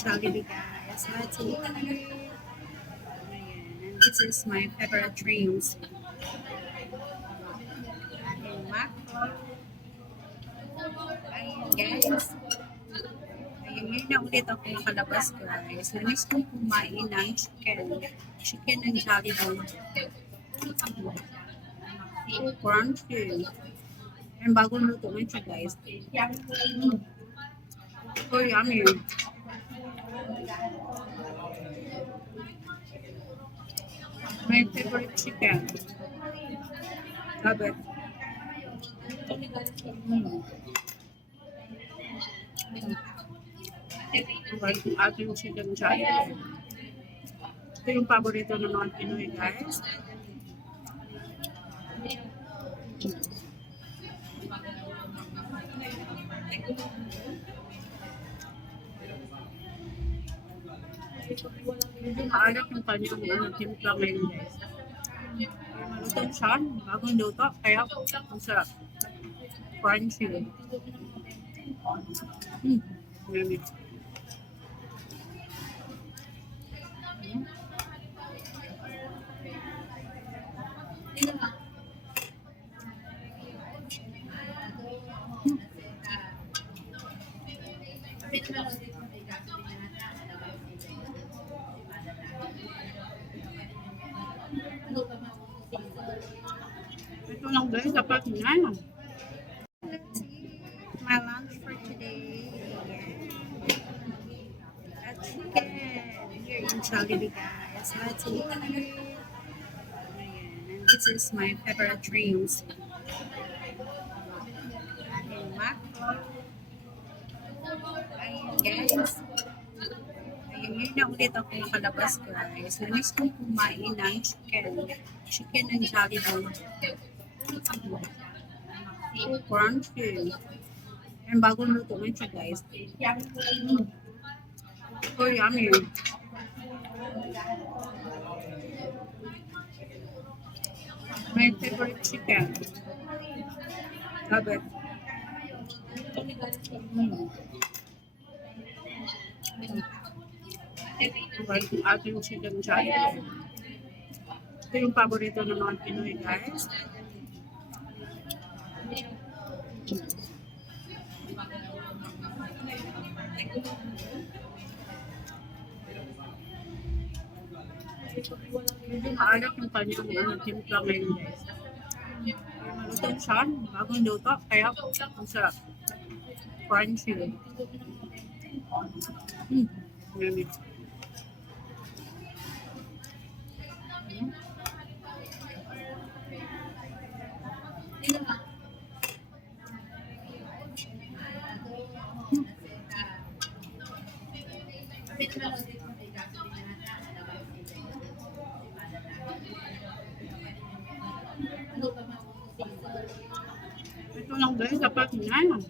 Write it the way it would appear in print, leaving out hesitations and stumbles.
Jollibee, guys. Let's eat. Ayan. And this is my favorite drinks. Ayan, macro. Ayan, guys. Ayun, ngayon na ulit ako nakalabas, guys. Namiss kong kumain ng chicken. Chicken ng Jollibee. Crunchy. And bagong luto mo siya, guys. So yummy. My favorite chicken. Love it. Like ating chicken Jollibee. Ito yung paborito ng mga Pinoy, guys. Medyo maalat yung kanyang timpla ngayon, guys. Malutong siya, bagong luto, kaya ang sarap. Crunchy. Yummy. Ito lang, guys, dapat na. Let's eat my lunch for today. A chicken here in Jollibee, guys. Let's eat. Ayan. And this is my favorite drinks. Ayan, macro. Ayan, guys. Ayun, ngayon na ulit ako nakalabas, guys. Namiss kong kumain ng chicken. Chicken ng Jollibee. Crunchy. And bagong luto mo siya, guys. So yummy. My favorite chicken. Love it. Like ating chicken Jollibee. Ito yung paborito ng mga Pinoy, guys. Medyo maalat yung kanyang timpla ngayon, guys. Malutong siya, bagong luto, kaya ang sarap. Crunchy. Yummy. Ito lang, guys, dapat na.